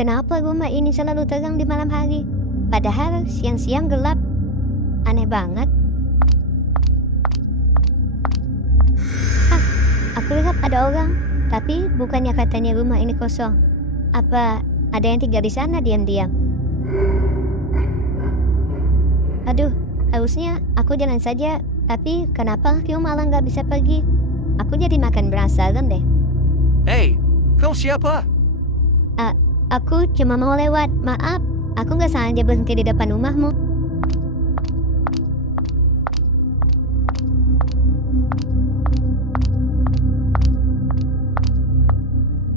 kenapa rumah ini selalu terang di malam hari? Padahal siang-siang gelap. Aneh banget. Aku lihat ada orang, tapi bukannya katanya rumah ini kosong. Apa ada yang tinggal di sana diam-diam? Aduh, harusnya aku jalan saja, tapi kenapa Kyo malah nggak bisa pergi? Aku jadi makan penasaran deh. Hei, kau siapa? Aku cuma mau lewat, maaf. Aku nggak sengaja berhenti di depan rumahmu.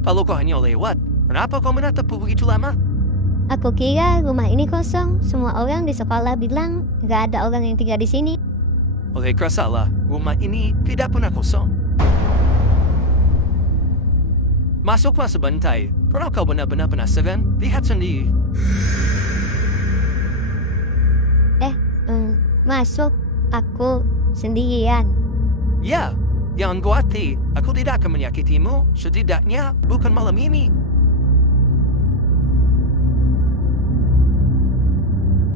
Kalau kau hanya lewat, kenapa kau menatapku begitu lama? Aku kira rumah ini kosong. Semua orang di sekolah bilang nggak ada orang yang tinggal di sini. Oleh kau salah, rumah ini tidak pernah kosong. Masuklah sebentar. Kalau kau benar-benar penasaran, lihat sendiri. Masuk. Aku sendirian. Ya, jangan khawatir. Aku tidak akan menyakitimu, setidaknya bukan malam ini.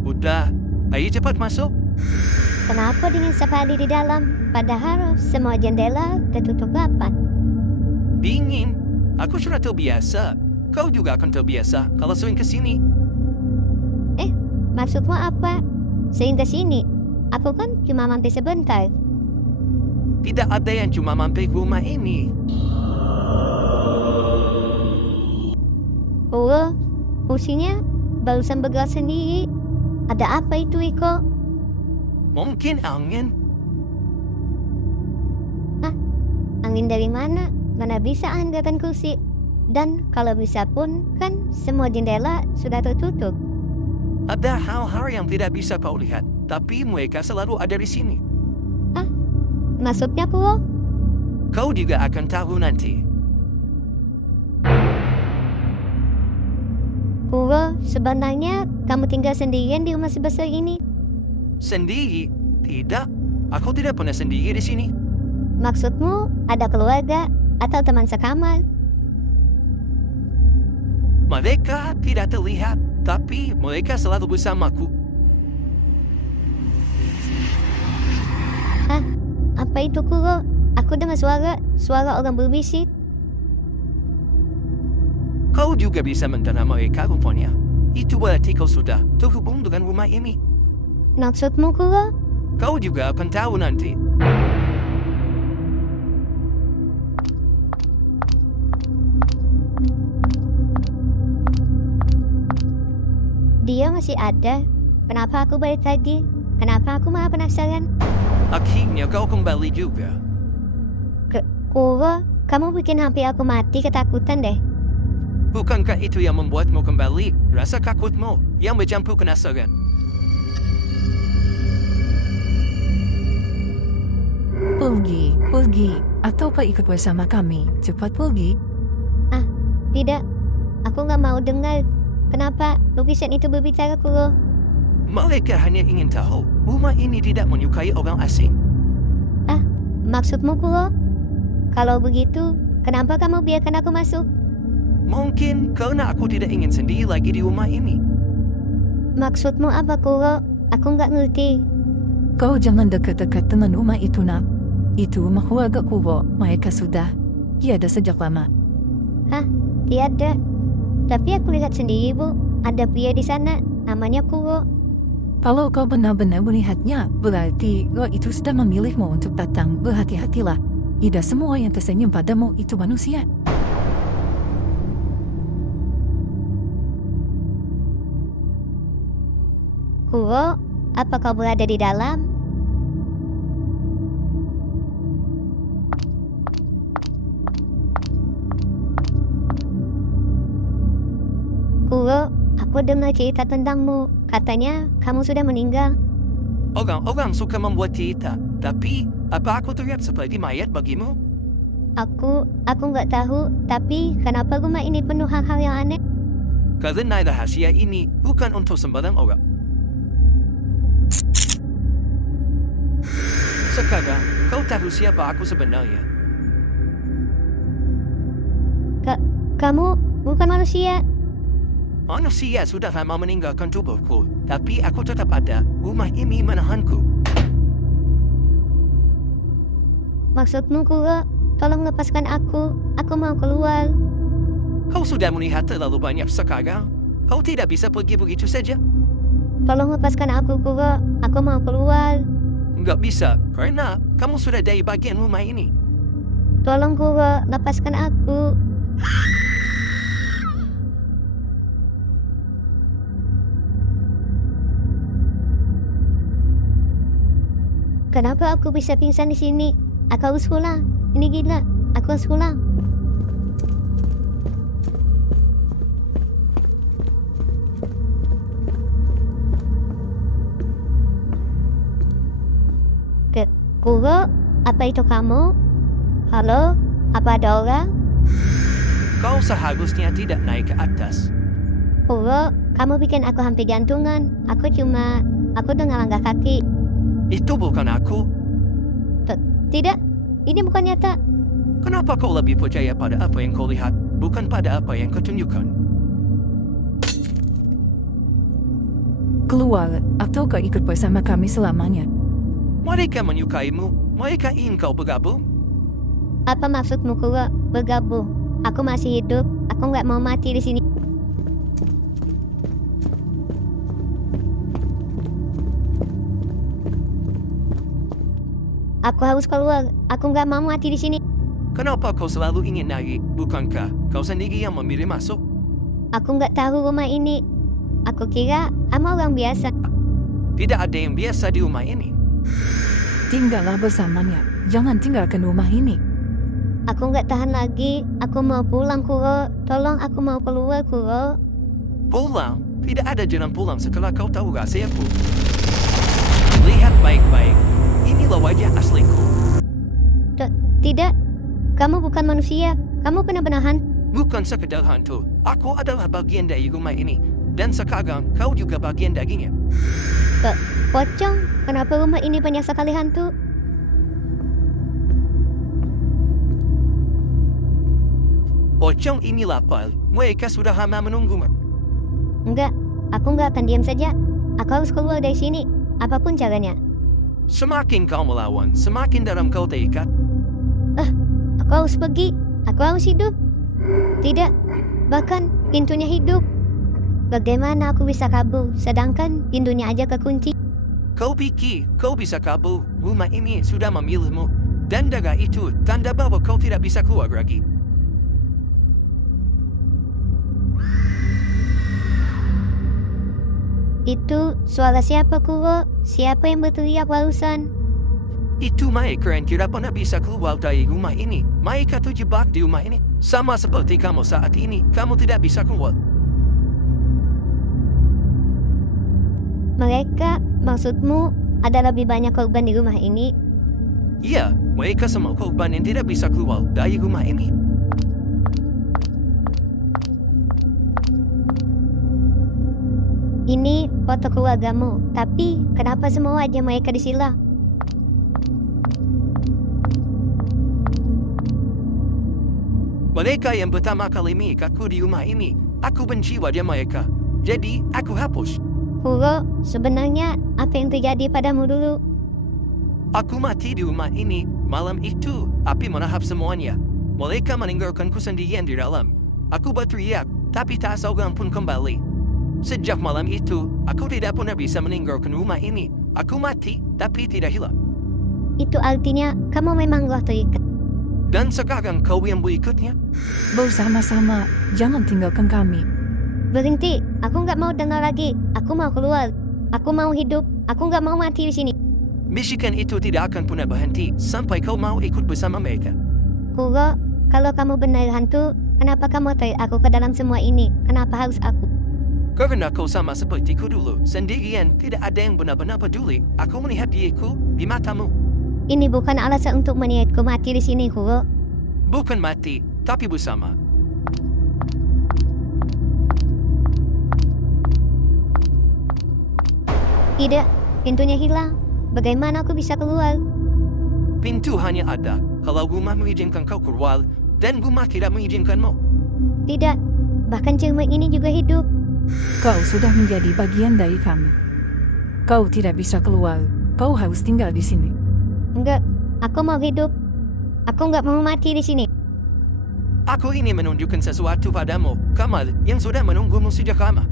Udah, ayo cepat masuk. Kenapa dengan sekali di dalam? Padahal semua jendela tertutup rapat. Dingin. Aku sudah terbiasa. Kau juga akan terbiasa kalau sering ke sini. Maksudmu apa? Sering ke sini? Aku kan cuma mampir sebentar. Tidak ada yang cuma mampir rumah ini. Oh, fungsinya barusan bergerak sendiri. Ada apa itu, Iko? Mungkin angin. Angin dari mana? Mana bisa angkatan kursi? Dan kalau bisa pun, kan semua jendela sudah tertutup. Ada hal-hal yang tidak bisa kau lihat, tapi mereka selalu ada di sini. Maksudnya, Kuro? Kau juga akan tahu nanti. Kuro, sebenarnya kamu tinggal sendirian di rumah sebesar ini? Sendiri? Tidak. Aku tidak pernah sendiri di sini. Maksudmu ada keluarga atau teman sekamar? Mereka tidak terlihat, tapi mereka selalu bersamaku. Apa itu, Kuro? Aku dengar suara orang berbisik. Kau juga bisa mendengar mereka rupanya. Itu berarti kau sudah terhubung dengan rumah ini. Maksudmu, Kuro? Kau juga akan tahu nanti. Dia masih ada. Kenapa aku balik lagi? Kenapa aku malah penasaran? Akhirnya kau kembali juga. Kuro, kamu bikin HP aku mati ketakutan deh. Bukankah itu yang membuatmu kembali? Rasa takutmu yang bercampur penasaran. Pergi, atau ikut bersama kami. Cepat pergi. Tidak, aku nggak mau dengar. Kenapa lukisan itu berbicara, Kuro? Mereka hanya ingin tahu rumah ini tidak menyukai orang asing. Maksudmu, Kuro? Kalau begitu, kenapa kamu biarkan aku masuk? Mungkin karena aku tidak ingin sendiri lagi di rumah ini. Maksudmu apa, Kuro? Aku nggak ngerti. Kau jangan dekat-dekat dengan rumah itu, nak. Itu rumah keluarga Kuro. Mereka sudah tiada sejak lama. Tiada. Tapi aku lihat sendiri, Bu. Ada pria di sana, namanya Kuro. Kalau kau benar-benar melihatnya, berarti roh itu sudah memilihmu untuk datang. Berhati-hatilah. Tidak semua yang tersenyum padamu itu manusia. Kuro, apa kau berada di dalam? Kuro, aku dengar cerita tentangmu. Katanya kamu sudah meninggal. Orang-orang suka membuat cerita, tapi apa aku terlihat seperti mayat bagimu? Aku nggak tahu, tapi kenapa rumah ini penuh hal-hal yang aneh? Karena rahasia ini bukan untuk sembarang orang. Sekarang, kau tahu siapa aku sebenarnya. Kamu bukan manusia. Manusia sudah lama meninggalkan tubuhku, tapi aku tetap ada. Rumah ini menahanku. Maksudmu, Kuro? Tolong lepaskan aku. Aku mau keluar. Kau sudah melihat terlalu banyak sekarang. Kau tidak bisa pergi begitu saja. Tolong lepaskan aku, Kuro. Aku mau keluar. Enggak bisa, karena kamu sudah dari bagian rumah ini. Tolong, Kuro. Lepaskan aku. Kenapa aku bisa pingsan di sini? Aku harus pulang. Ini gila. Aku harus pulang. Kuro, apa itu kamu? Halo, apa ada orang? Kau seharusnya tidak naik ke atas. Kuro, kamu bikin aku hampir jantungan. Aku dengar langkah kaki. Itu bukan aku. Tidak, ini bukan nyata. Kenapa kau lebih percaya pada apa yang kau lihat, bukan pada apa yang kau tunjukkan? Keluar, atau kau ikut bersama kami selamanya. Mereka menyukaimu. Mereka ingin kau bergabung. Apa maksudmu, Kuro? Bergabung? Aku masih hidup. Aku nggak mau mati di sini. Aku harus keluar. Aku nggak mau mati di sini. Kenapa kau selalu ingin lari? Bukankah kau sendiri yang memilih masuk? Aku nggak tahu rumah ini. Aku kira kamu orang biasa. Tidak ada yang biasa di rumah ini. Tinggallah bersamanya. Jangan tinggalkan rumah ini. Aku nggak tahan lagi. Aku mau pulang, Kuro. Tolong, aku mau keluar, Kuro. Pulang? Tidak ada jalan pulang setelah kau tahu rahasiaku. Lihat baik-baik. Inilah wajah asliku. Tidak. Kamu bukan manusia. Kamu benar-benar hantu. Bukan sekedar hantu. Aku adalah bagian dari rumah ini. Dan sekarang kau juga bagian darinya. Pocong, kenapa rumah ini banyak sekali hantu? Pocong ini lapar. Mereka sudah lama menunggu. Enggak, aku nggak akan diam saja. Aku harus keluar dari sini, apapun caranya. Semakin kau melawan, semakin dalam kau terikat. Aku harus pergi. Aku harus hidup. Tidak, bahkan pintunya hidup. Bagaimana aku bisa kabur, sedangkan pintunya aja kekunci? Kau pikir kau bisa kabur? Rumah ini sudah memilihmu. Dan dari itu, tanda bahwa kau tidak bisa keluar lagi. Itu suara siapa, Kuro? Siapa yang berteriak barusan? Itu mereka yang tidak pernah bisa keluar dari rumah ini. Mereka terjebak di rumah ini. Sama seperti kamu saat ini, kamu tidak bisa keluar. Mereka, maksudmu, ada lebih banyak korban di rumah ini? Ya, mereka semua korban yang tidak bisa keluar dari rumah ini. Ini foto keluargamu, tapi kenapa semua wajah mereka disilang? Mereka yang pertama kali mengikatku di rumah ini, aku benci wajah mereka. Jadi, aku hapus. Kuro, sebenarnya apa yang terjadi padamu dulu? Aku mati di rumah ini. Malam itu, api melahap semuanya. Mereka meninggalkanku sendirian di dalam. Aku berteriak, tapi tak seorang pun kembali. Sejak malam itu, aku tidak pernah bisa meninggalkan rumah ini. Aku mati, tapi tidak hilang. Itu artinya kamu memanglah terikat. Dan sekarang kau yang berikutnya? Bersama-sama, jangan tinggalkan kami. Berhenti, aku nggak mau dengar lagi. Aku mau keluar. Aku mau hidup. Aku nggak mau mati di sini. Bisikan itu tidak akan pernah berhenti sampai kau mau ikut bersama mereka. Kuro, kalau kamu benar hantu, kenapa kamu tarik aku ke dalam semua ini? Kenapa harus aku? Karena kau sama sepertiku dulu, sendirian, tidak ada yang benar-benar peduli. Aku melihat diriku di matamu. Ini bukan alasan untuk meniatku mati di sini, Kuro. Bukan mati, tapi bersama. Tidak, pintunya hilang. Bagaimana aku bisa keluar? Pintu hanya ada kalau rumah mengizinkan kau keluar dan rumah tidak mengizinkanmu. Tidak, bahkan cermin ini juga hidup. Kau sudah menjadi bagian dari kami. Kau tidak bisa keluar. Kau harus tinggal di sini. Enggak, aku mau hidup. Aku nggak mau mati di sini. Aku ini menunjukkan sesuatu padamu, Kamal, yang sudah menunggumu sejak lama.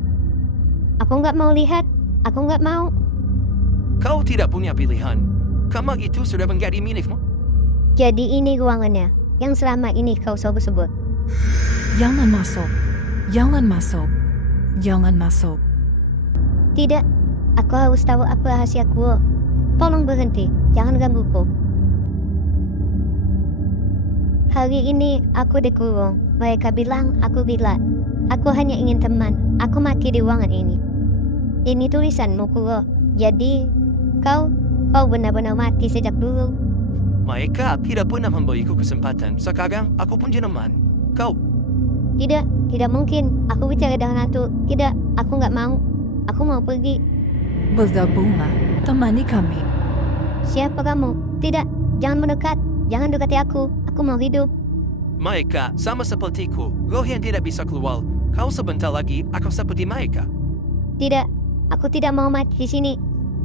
Aku nggak mau lihat. Aku nggak mau. Kau tidak punya pilihan. Kamal itu sudah menjadi milikmu. Jadi ini ruangannya yang selama ini kau sebut-sebut. Jangan masuk. Jangan masuk. Jangan masuk. Tidak, aku harus tahu apa rahasiaku. Tolong berhenti, jangan gangguku. Hari ini aku dikurung. Mereka bilang aku gila. Aku hanya ingin teman. Aku mati di ruangan ini. Ini tulisanmu, Kuro. Jadi, kau benar-benar mati sejak dulu. Mereka tidak pernah memberiku kesempatan. Sekarang aku pun jeneman. Kau, Tidak mungkin. Aku bicara dengan hantu. Tidak, aku nggak mau. Aku mau pergi. Bergabunglah. Temani kami. Siapa kamu? Tidak, jangan mendekat. Jangan dekati aku. Aku mau hidup. mereka sama sepertiku, roh yang tidak bisa keluar. Kau sebentar lagi akan seperti mereka. Tidak, aku tidak mau mati di sini.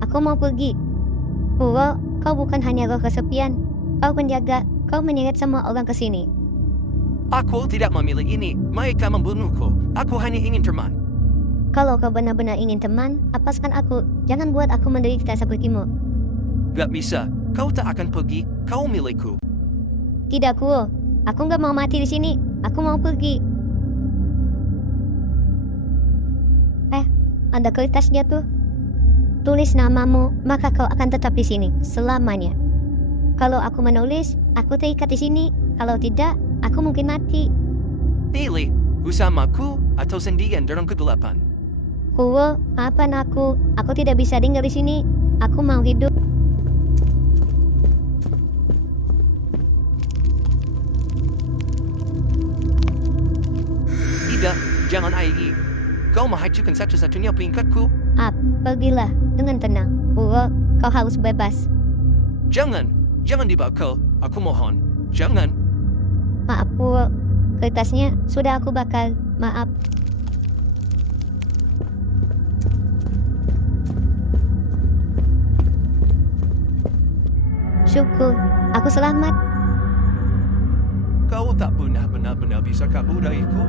Aku mau pergi. Kuro, kau bukan hanya roh kesepian. Kau penjaga. Kau menyeret semua orang ke sini. Aku tidak memilih ini. Mereka membunuhku. Aku hanya ingin teman. Kalau kau benar-benar ingin teman, lepaskan aku. Jangan buat aku menderita sepertimu. Gak bisa. Kau tak akan pergi. Kau milikku. Tidak, Kuro. Aku nggak mau mati di sini. Aku mau pergi. Ada kertasnya tuh. Tulis namamu, maka kau akan tetap di sini selamanya. Kalau aku menulis, aku terikat di sini. Kalau tidak, aku mungkin mati. Pilih, bersamaku atau sendirian dalam kegelapan. Kuro, maafkan aku. Aku tidak bisa tinggal di sini. Aku mau hidup. Tidak, jangan airi. Kau menghancurkan satu-satunya peringkatku. Pergilah dengan tenang. Kuro, kau harus bebas. Jangan dibakar. Aku mohon, jangan. Maaf, Kuro. Kertasnya sudah aku bakar. Maaf. Syukur, aku selamat. Kau tak pernah benar-benar bisa kabur dariku.